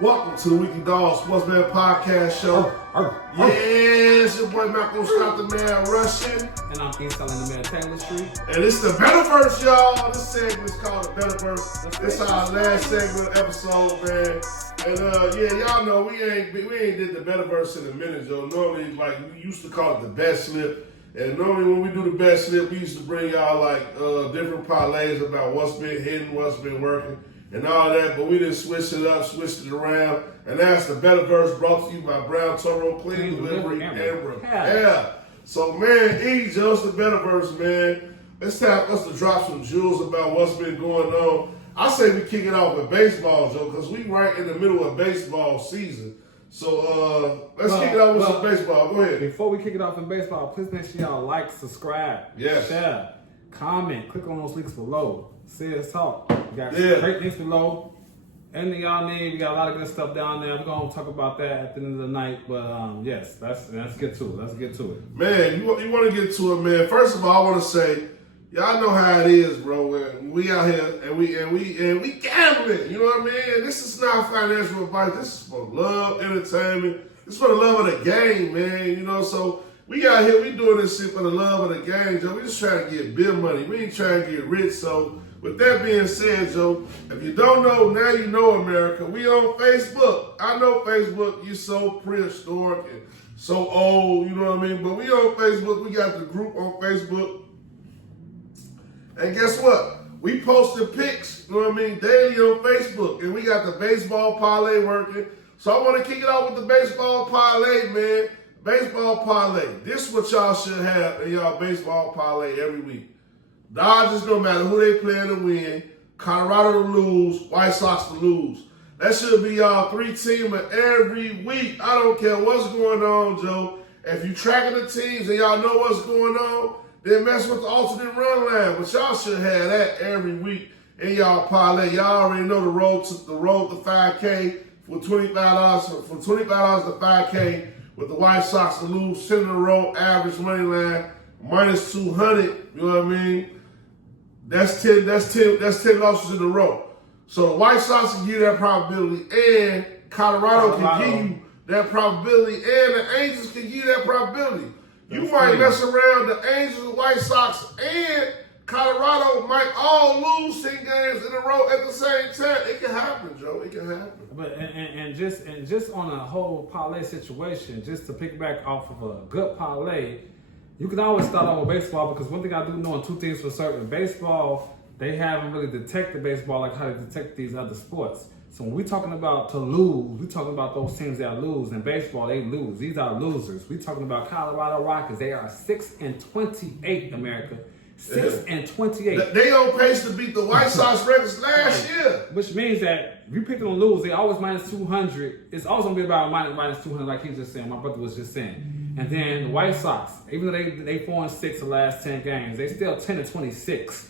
Welcome to the Weekly Dog Sportsman Podcast Show. Yes, your boy Malcolm Stop the Man Rushing. And I'm Salim the Man Taylor Street. And it's the BetaVERSE, y'all. This segment is called the BetaVERSE. This is our last segment of the episode, man. And y'all know we ain't did the BetaVERSE in a minute, Joe. Normally, like we used to call it the best slip. And normally when we do the best slip, we used to bring y'all like different parlays about what's been hitting, what's been working, and all that. But we didn't switch it up, switched it around. And that's the BetaVERSE brought to you by Brown Toro Clean Delivery and Repair. So man, just the BetaVERSE, man. It's time for us to drop some jewels about what's been going on. I say we kick it off with baseball, Joe, because we right in the middle of baseball season. So let's kick it off with some baseball. Go ahead. Before we kick it off in baseball, please make sure y'all like, subscribe, share, comment, click on those links below. See us talk. We got great links below. Anything y'all need, we got a lot of good stuff down there. We're gonna talk about that at the end of the night. But yes, let's get to it. Let's get to it. Man, you want to get to it, man. First of all, I want to say, y'all know how it is, bro. We out here and we gambling. You know what I mean? This is not financial advice. This is for love, entertainment. This is for the love of the game, man. You know, so we out here. We doing this shit for the love of the game, Joe. We just trying to get bill money. We ain't trying to get rich. So with that being said, Joe, if you don't know, now you know, America. We on Facebook. I know Facebook. You so prehistoric and so old. You know what I mean? But we on Facebook. We got the group on Facebook. And guess what? We posted pics, you know what I mean, daily on Facebook. And we got the baseball parlay working. So I want to kick it off with the baseball parlay, man. Baseball parlay. This is what y'all should have in y'all baseball parlay every week. Dodgers, no matter who they playing to win. Colorado to lose. White Sox to lose. That should be y'all three-teamer every week. I don't care what's going on, Joe. If you tracking the teams and y'all know what's going on, then mess with the alternate run line, but y'all should have that every week in y'all parlay. Y'all already know the road to 5K for $25 to 5K with the White Sox to lose, center of the road, average money line minus 200. You know what I mean? That's 10 losses in a row. So the White Sox can give you that probability, and Colorado can give you that probability, and the Angels can give you that probability. You might mess around, the Angels, the White Sox, and Colorado might all lose 10 games in a row at the same time. It can happen, Joe. It can happen. But and just on a whole parlay situation, just to pick back off of a good parlay, you can always start off with baseball, because one thing I do know, and two things for certain: baseball, they haven't really detected baseball like how they detect these other sports. So when we're talking about to lose, we're talking about those teams that lose. In baseball, they lose. These are losers. We're talking about Colorado Rockies. They are 6-28, America. 6-28. They on pace to beat the White Sox records last year. Which means that if you pick them to lose, they always minus 200. It's always going to be about minus 200, like he just saying. My brother was just saying. And then the White Sox, even though they 4-6 the last 10 games, they still 10-26.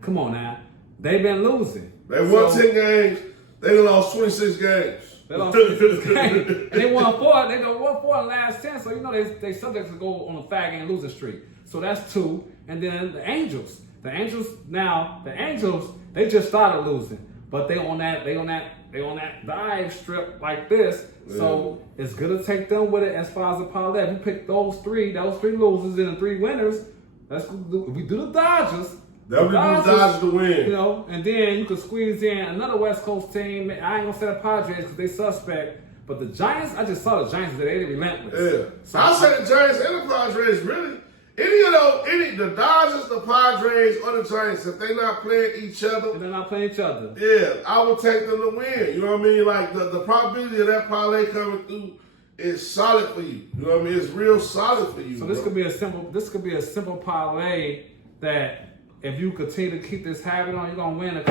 Come on now. They've been losing. They won 10 games. They lost 26 games. They lost 26 games. And they won 4. They won 4 in the last 10. So, you know, they subject to go on a 5-game losing streak. So that's 2. And then the Angels. The Angels, they just started losing. But they on that dive strip like this. Yeah. So it's good to take them with it as far as the parlay. If we pick those three losers and the 3 winners, if we do the Dodgers. That would be the Dodgers to win. You know, and then you could squeeze in another West Coast team. I ain't gonna say the Padres because they suspect. But the Giants, I just saw the Giants today. They're relentless. Yeah. So I'll say the Giants and the Padres, really. The Dodgers, the Padres, or the Giants, if they're not playing each other. If they're not playing each other. Yeah, I would take them to win. You know what I mean? Like, the probability of that parlay coming through is solid for you. You know what I mean? It's real solid for you. So this could be a simple parlay that if you continue to keep this habit on, you're gonna win a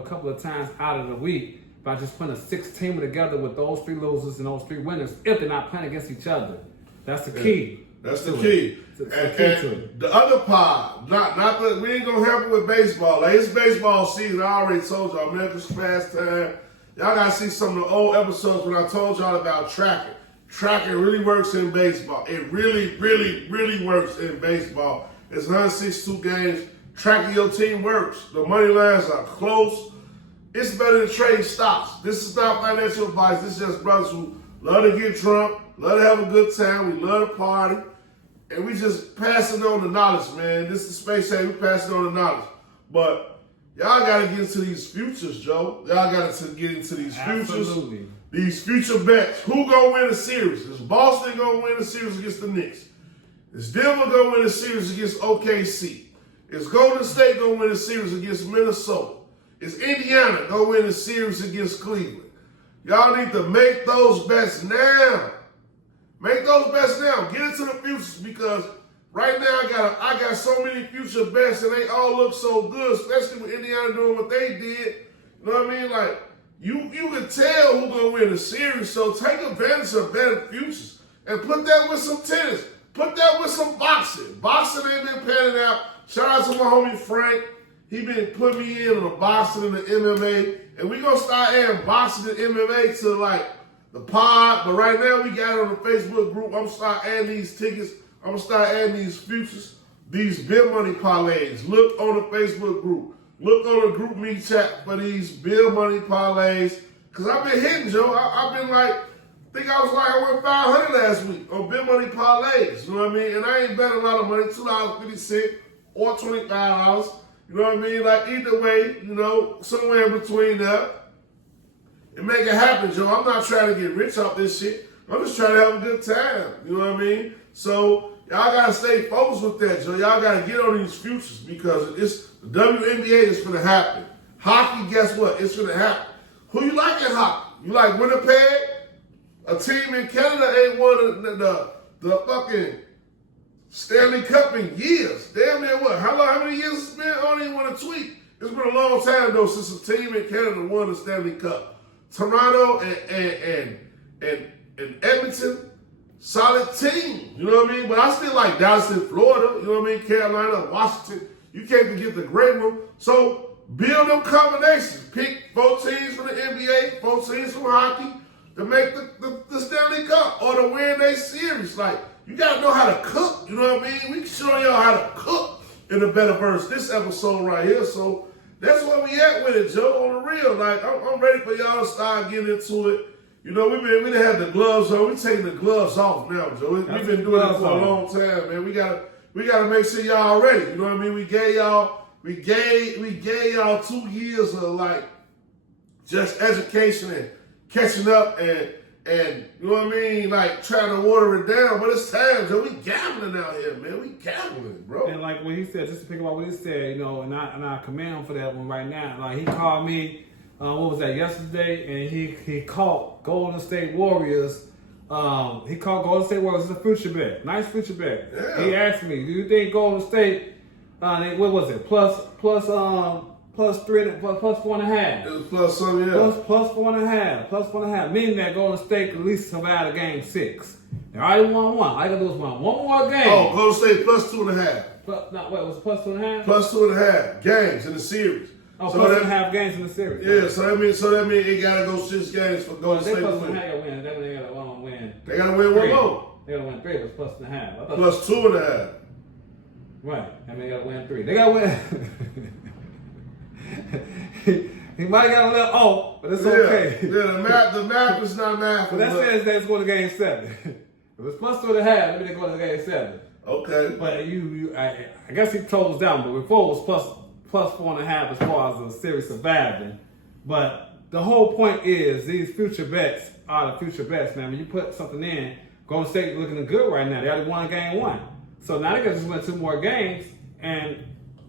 couple of times out of the week by just putting a 6-teamer together with those 3 losers and those 3 winners if they're not playing against each other. That's the key. That's the key. And the other part, not that we ain't gonna help it with baseball. Like, it's baseball season. I already told y'all, America's pastime. Y'all gotta see some of the old episodes when I told y'all about tracking. Tracking really works in baseball. It really, really, really works in baseball. It's 162 games. Tracking your team works. The money lines are close. it's better to trade stocks. This is not financial advice. This is just brothers who love to get drunk, love to have a good time, we love to party, and we just passing on the knowledge, man. This is Space Hey, we passing on the knowledge. But y'all got to get into these futures, Joe. Y'all got to get into these futures. Absolutely. These future bets. Who gonna win a series? Is Boston gonna win a series against the Knicks? Is Denver gonna win a series against OKC? Is Golden State gonna win a series against Minnesota? Is Indiana gonna win a series against Cleveland? Y'all need to make those bets now. Make those bets now. Get into the futures because right now I got so many future bets and they all look so good, especially with Indiana doing what they did. You know what I mean? Like you can tell who's gonna win the series. So take advantage of better futures and put that with some tennis. Put that with some boxing. Boxing ain't been panning out. Shout out to my homie Frank. He been putting me in on the boxing and the MMA. And we gonna start adding boxing and MMA to like the pod. But right now we got it on the Facebook group. I'm gonna start adding these tickets. I'm gonna start adding these futures, these bill money parlays. Look on the Facebook group. Look on the group me chat for these bill money parlays. Cause I've been hitting, Joe. I've been like, I went 500 last week on bill money parlays. You know what I mean? And I ain't bet a lot of money, $2.50 or $25. You know what I mean? Like either way, you know, somewhere in between there. And make it happen, Joe. I'm not trying to get rich off this shit. I'm just trying to have a good time. You know what I mean? So y'all gotta stay focused with that, Joe. Y'all gotta get on these futures because the WNBA is gonna happen. Hockey, guess what? It's gonna happen. Who you like in hockey? You like Winnipeg? A team in Canada ain't won the fucking Stanley Cup in years. Damn near what? How many years it's been? I don't even want to tweet. It's been a long time though since a team in Canada won the Stanley Cup. Toronto and Edmonton, solid team. You know what I mean? But I still like Dallas in Florida. You know what I mean? Carolina, Washington. You can't forget the great one. So build them combinations. Pick 4 teams from the NBA, 4 teams from hockey to make the Stanley Cup or to win their series. Like, you got to know how to cook. You know what I mean? We showing y'all how to cook in the BetaVERSE this episode right here. So that's where we at with it, Joe, on the real. Like, I'm ready for y'all to start getting into it. You know, we done had the gloves on. We taking the gloves off now, Joe. We've been doing it for a long time, man. We gotta make sure y'all ready. You know what I mean? We gave y'all 2 years of like just education and catching up and you know what I mean? Like trying to water it down. But it's time, Joe. We gambling out here, man. We gambling, bro. And like what he said, just to pick up what he said, you know, and I commend him for that one right now. Like he called me, what was that, yesterday, and he caught Golden State Warriors. He called Golden State Warriors as a future bet. Nice future bet. Yeah. He asked me, do you think Golden State, what was it, plus 4.5. It was plus something, yeah. Plus 4.5. Meaning that Golden State could at least survive a game 6. They already won 1. All you gotta do is win one more game. Oh, Golden State plus 2.5. Was it plus 2.5? Plus 2.5 games in the series. Oh, so plus 2.5 games in the series. Yeah, so that means it gotta go 6 games for Golden State to win. They gotta win. They gotta win. They gotta win 1 more. They gotta win 3. It was plus 2.5. Plus 2.5. Right. I mean, they gotta win 3. They gotta win. He might have got a little off, but it's okay. Yeah, the math is not math. But that says that's going to game 7. If it's plus 2.5, let me go to game 7. Okay. But I guess he closed down, but before it was plus 4.5 as far as the series surviving. But the whole point is these future bets are the future bets, man. When you put something in, Golden State looking good right now. They already won game 1. So now they got to just win 2 more games, and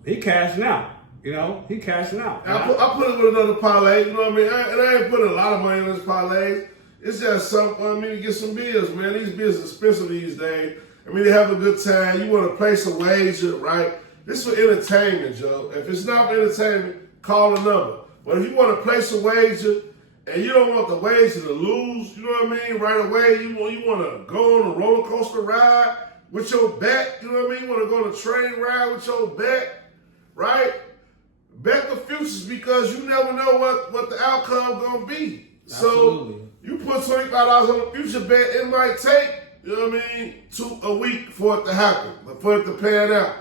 he cashing out. You know, he cashing out. I put it with another parlay, you know what I mean? I ain't putting a lot of money in this parlay. It's just to get some bills, man. These bills are expensive these days. I mean, they have a good time. You want to place a wager, right? This is for entertainment, Joe. If it's not for entertainment, call a number. But if you want to place a wager and you don't want the wager to lose, you know what I mean, right away, you want to go on a roller coaster ride with your bet, you know what I mean? You want to go on a train ride with your bet, right? Bet the futures because you never know what the outcome gonna be. Absolutely. So you put $25 on a future bet, it might take, you know what I mean, a week for it to happen, for it to pan out.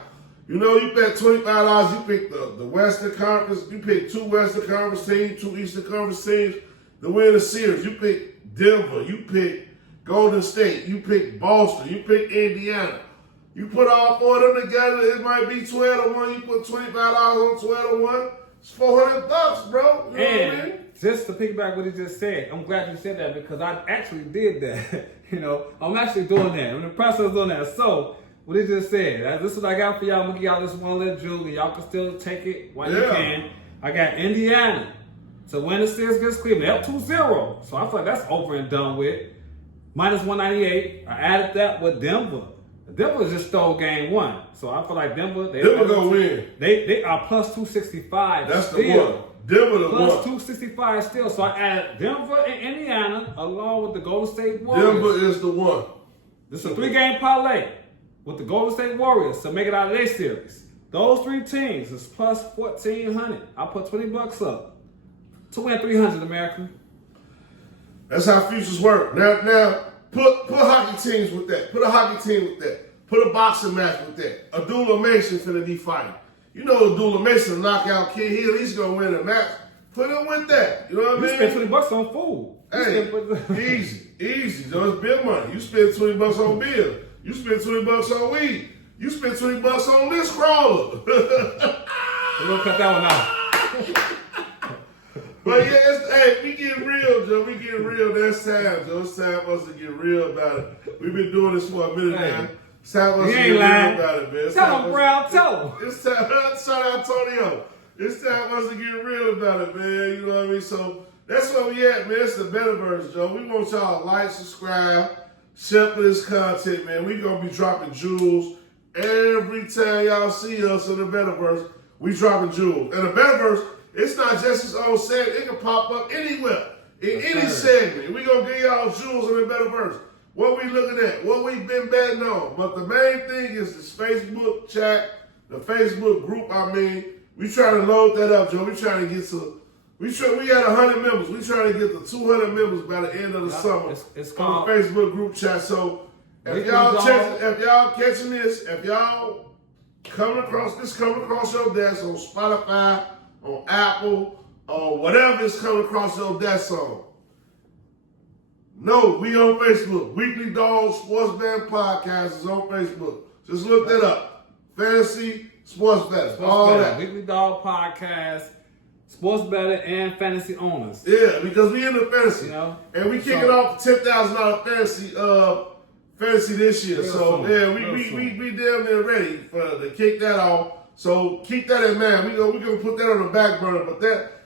You know, you bet $25, you pick the Western Conference, you pick 2 Western Conference teams, 2 Eastern Conference teams to win the series. You pick Denver, you pick Golden State, you pick Boston, you pick Indiana. You put all 4 of them together, it might be 12-1. You put $25 on 12-1, it's $400, bro. You know what I mean? Just to piggyback what he just said, I'm glad you said that because I actually did that. I'm actually doing that. I'm in the process of doing that. So, what he just said, this is what I got for y'all. I'm going to give y'all this one little jewel, and y'all can still take it while you can. I got Indiana to win the series against Cleveland, up 2-0. So I feel like that's over and done with. Minus 198. I added that with Denver. Denver just stole game 1. So I feel like Denver going to win. They are plus 265. That's still. The one. Denver the plus one. 265 still. So I added Denver and Indiana along with the Golden State Warriors. Denver is the one. This is a 3-game parlay with the Golden State Warriors to make it out of their series. Those 3 teams is plus 1,400. I put $20 up to win 300, America. That's how futures work. Now put hockey teams with that. Put a hockey team with that. Put a boxing match with that. Abdullah Mason finna be fighting. You know Abdullah Mason knockout kid. He at least gonna win a match. Put him with that. You know what I mean? You spend $20 on food. Hey, easy. So it's bill money. You spend $20 on beer. You spend $20 on weed. You spend $20 on this crawler. We're gonna cut that one out. But yeah, we getting real, Joe. We getting real. That's time, Joe. It's time for us to get real about it. We've been doing this for a minute now. It's time for us to get real about it, man. Tell him, Brown. Tell him. It's time. Shout out Antonio. It's time for us to get real about it, man. You know what I mean? So that's where we at, man. It's the BetaVERSE, Joe. We want y'all to like, subscribe, share for this content, man. We gonna be dropping jewels every time y'all see us in the BetaVERSE. We dropping jewels. And the BetaVERSE, it's not just its own segment. It can pop up anywhere, in any segment. We gonna give y'all jewels in the BetaVERSE. What we looking at, what we been betting on. But the main thing is this Facebook chat, the Facebook group, we trying to load that up, Joe. We trying to get to, we had 100 members. We trying to get to 200 members by the end of the summer. It's on the Facebook group chat. So if y'all catching this, if y'all coming across your desk on Spotify, on Apple, or whatever is coming across your desk on. No, we on Facebook. Weekly Dog Sports Band Podcast is on Facebook. Just look that up. Fantasy Sports Bettor. All that. Weekly Dog Podcast, Sports Bettor, and Fantasy Owners. Yeah, because we in the fantasy. And we kicking off the $10,000 fantasy this year. So yeah, we damn near ready to kick that off. So keep that in mind. We're gonna put that on the back burner. But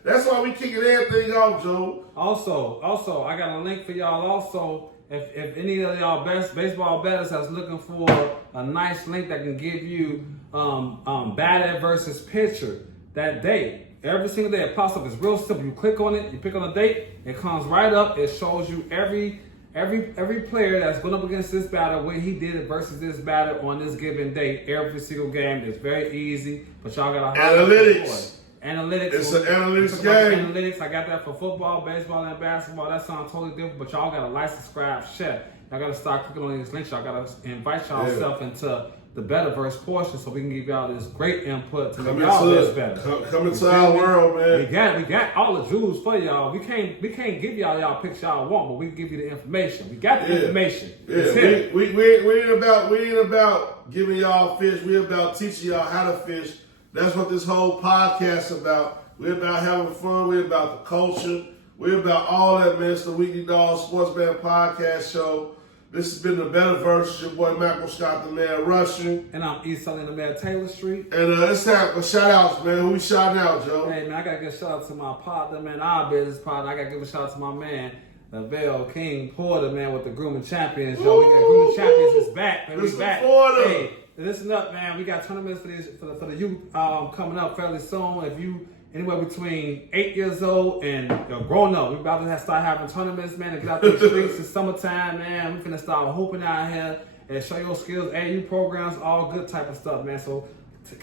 that's why we kicking everything off, Joe. Also, I got a link for y'all. Also, if any of y'all best baseball bettors that's looking for a nice link that can give you batter versus pitcher that day, every single day it pops up. It's real simple. You click on it, you pick on the date, it comes right up. It shows you every player that's going up against this batter, when he did it versus this batter on this given day. Every single game. It's very easy, but y'all got to analytics. It's an analytics game. Analytics. I got that for football, baseball, and basketball. That sounds totally different, but y'all got to like, subscribe, share. Y'all got to start clicking on these links. Y'all got to invite y'all into the BetaVERSE portion so we can give y'all this great input to make y'all best better. Come into our world, man. We got all the jewels for y'all. We can't give y'all picks y'all want, but we can give you the information. We got the information. Yeah. We ain't about giving y'all fish. We're about teaching y'all how to fish. That's what this whole podcast is about. We're about having fun. We're about the culture. We're about all that, man. It's the Weekly Dog Sports Band Podcast Show. This has been the BetaVERSE. It's your boy Michael Scott, the man Russian. And I'm East Salim, the man Taylor Street. And it's time for shout outs, man. Who we shouting out, Joe? Hey, man, I got to give a shout out to my partner, man, our business partner. I got to give a shout out to my man, Lavelle King Porter, man, with the Grooming Champions, Joe. We got Grooming Champions is back, man. We back. Porter. Hey, listen up, man. We got tournaments for the youth coming up fairly soon. If you anywhere between 8 years old and grown up, we about to start having tournaments, man. To get out the streets. It's summertime, man. We finna start hooping out here and show your skills, AU programs, all good type of stuff, man. So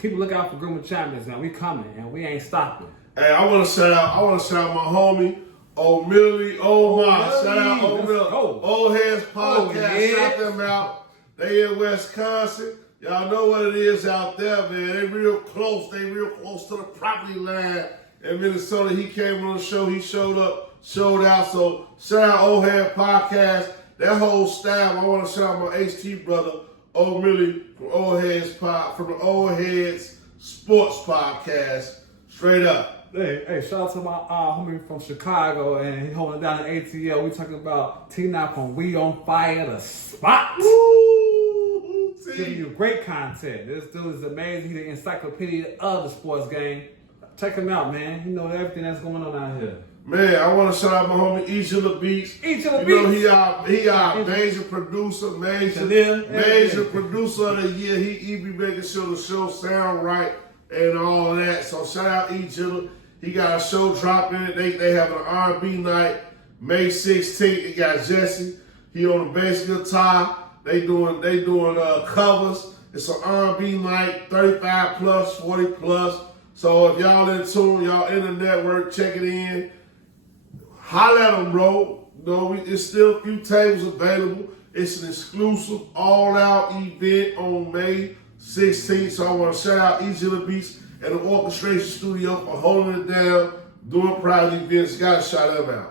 keep a lookout for Grooming Champions, man. We coming and we ain't stopping. Hey, I want to shout out my homie, Old Millie, Old Ma. Shout out Old Millie, Old Heads Podcast. Shout them out. They in Wisconsin. Y'all know what it is out there, man. They real close. They real close to the property line in Minnesota. He came on the show. He showed up, showed out. So shout out Old Head Podcast. That whole staff. I want to shout out my HT brother, Old Millie from the Old Heads Sports Podcast. Straight up. Hey, shout out to my homie from Chicago, and he holding down the ATL. We talking about T9 from We On Fire the Spot. Woo! Giving you great content. This dude is amazing. He's the encyclopedia of the sports game. Check him out, man. You know everything that's going on out here. Man, I want to shout out my homie Each of the Beats. Each of the You know, Beats. he our major producer, major producer of the year. He be making sure the show sound right and all that. So shout out Each of them. He got a show dropping. They have an R&B night May 16th. He got Jesse. He on the bass guitar. They doing covers. It's an R&B night, 35 plus, 40 plus. So if y'all in tune, y'all in the network, check it in. Holla at them, bro. No, it's still a few tables available. It's an exclusive all-out event on May 16th. So I want to shout out Each of the Beats and the orchestration studio for holding it down, doing private events. Gotta shout them out.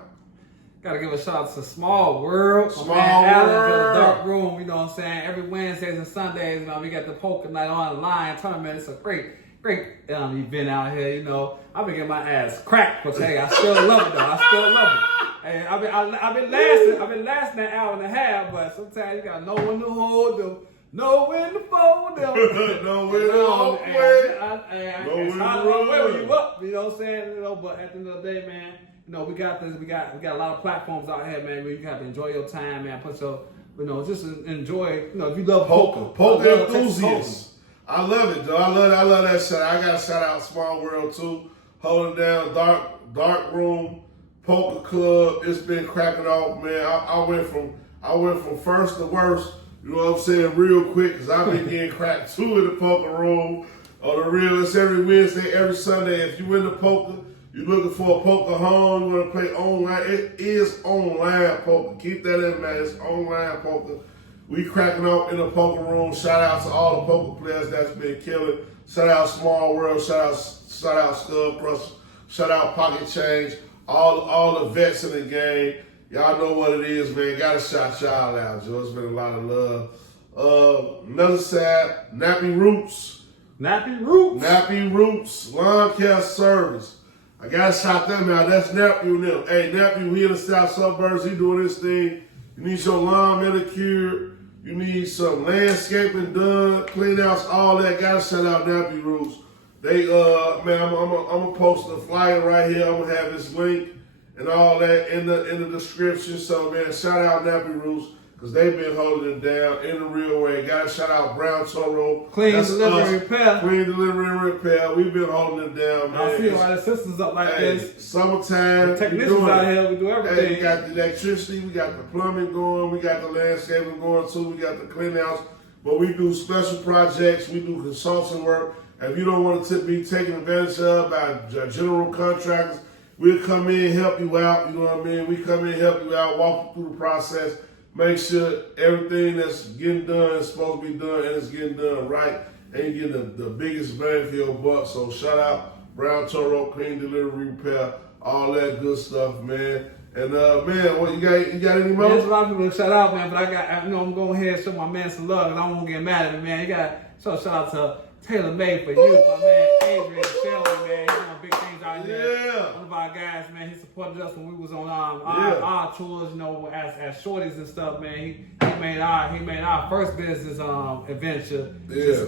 Gotta give a shout out to Small World. Small My man Alan World. from the Dark Room, you know what I'm saying? Every Wednesdays and Sundays, man, we got the poker night online tournament. It's a great event out here, you know. I've been getting my ass cracked, but hey, I still love it though. I still love it. Hey, I've been lasting an hour and a half, but sometimes you gotta know when to hold them, know when to fold them. Know when to walk away. It's hard to run away when you up, you know what I'm saying? You know, but at the end of the day, man, you know, we got this. We got a lot of platforms out here, man. Where you got to enjoy your time, man. Put your, you know, just enjoy. You know, if you love poker enthusiasts. I love it, though. I love that shout. I got to shout out Small World too, holding down dark room poker club. It's been cracking off, man. I went from first to worst. You know what I'm saying? Real quick, because I've been getting cracked too in the poker room. On the real, it's every Wednesday, every Sunday. If you into poker, you're looking for a poker home, you want to play online, it is online poker. Keep that in mind, it's online poker. We cracking up in the poker room. Shout out to all the poker players that's been killing. Shout out Small World, shout out Skull Crush, shout out Pocket Change, all the vets in the game. Y'all know what it is, man. Gotta shout y'all out, Joe. It's been a lot of love. Another side, Nappy Roots, Lawn Care Service. I gotta shout them out. That's Nappy and them. Hey, Nappy, we in the South Suburbs. He doing this thing. You need your lawn manicured. You need some landscaping done, clean outs, all that. Gotta shout out Nappy Roots. They, man, I'm gonna post the flyer right here. I'm gonna have this link and all that in the description. So, man, shout out Nappy Roots, because they've been holding it down in the real way. Gotta shout out Brown Toro. Clean Delivery Repair. Clean Delivery and Repair. We've been holding it down, man. I see why the sisters up like this. Summertime. The technicians out here, we do everything. Hey, we got the electricity, we got the plumbing going, we got the landscaping going too, we got the clean outs. But we do special projects, we do consulting work. If you don't want to be taken advantage of by general contractors, we'll come in, help you out. You know what I mean? We come in, help you out, walk you through the process, make sure everything that's getting done is supposed to be done and it's getting done right, and you get the biggest bang for your buck. So shout out Brown Toro, Clean Delivery Repair, all that good stuff, man. And man, what you got any more? There's a lot of people to shout out, man, but I'm going ahead and show my man some love, and I won't get mad at me, man. You got shout out to Taylor Made for You, my man Adrian Shelby, man. He's doing big things out here. Yeah. One of our guys, man, he supported us when we was on our tours, you know, as shorties and stuff, man. He made our first business adventure. Yeah,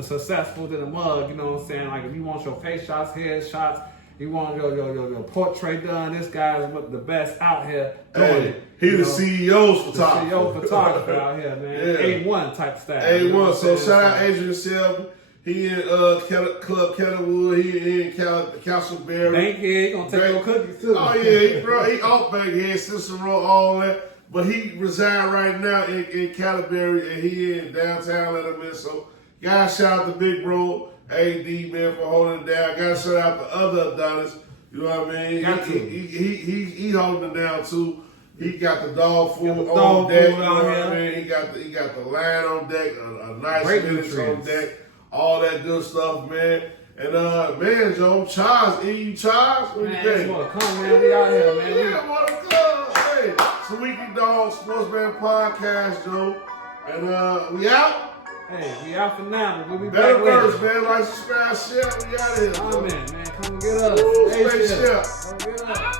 successful to the mug, you know what I'm saying? Like, if you want your face shots, head shots, you want your portrait done, this guy's the best out here doing it. He the CEO's photographer. The CEO photographer out here, man. Yeah. A1 type style. A1. You know So shout out Adrian Shelby. He in Club Kettlewood. He in Castleberry. Bankhead, he gonna take your cookies too. Oh yeah, he off Bankhead, Cicero, all that. But he reside right now in Castleberry, and he in downtown Letterman. So guys, shout out to Big Bro AD, man, for holding it down. Gotta shout out the other Adonis. You know what I mean? Got to. He holding it down too. He got the dog food Got the on dog deck. food You out know what here. I mean? He got the line on deck, a nice Great minutes on nutrients. deck, all that good stuff, man. And man, Joe, Charles, you Charles? What Man, you it's think? more to come, man. We out here, man. Yeah, what a club. Hey, it's the Weekly Dog Sportsman Podcast, Joe. And we out. Hey, we out for now, but we'll be back BetaVERSE, later. man. Like, subscribe, share. We out of here. Oh, man, come and get us. Woo, Hey, stay shit. step. Come get us.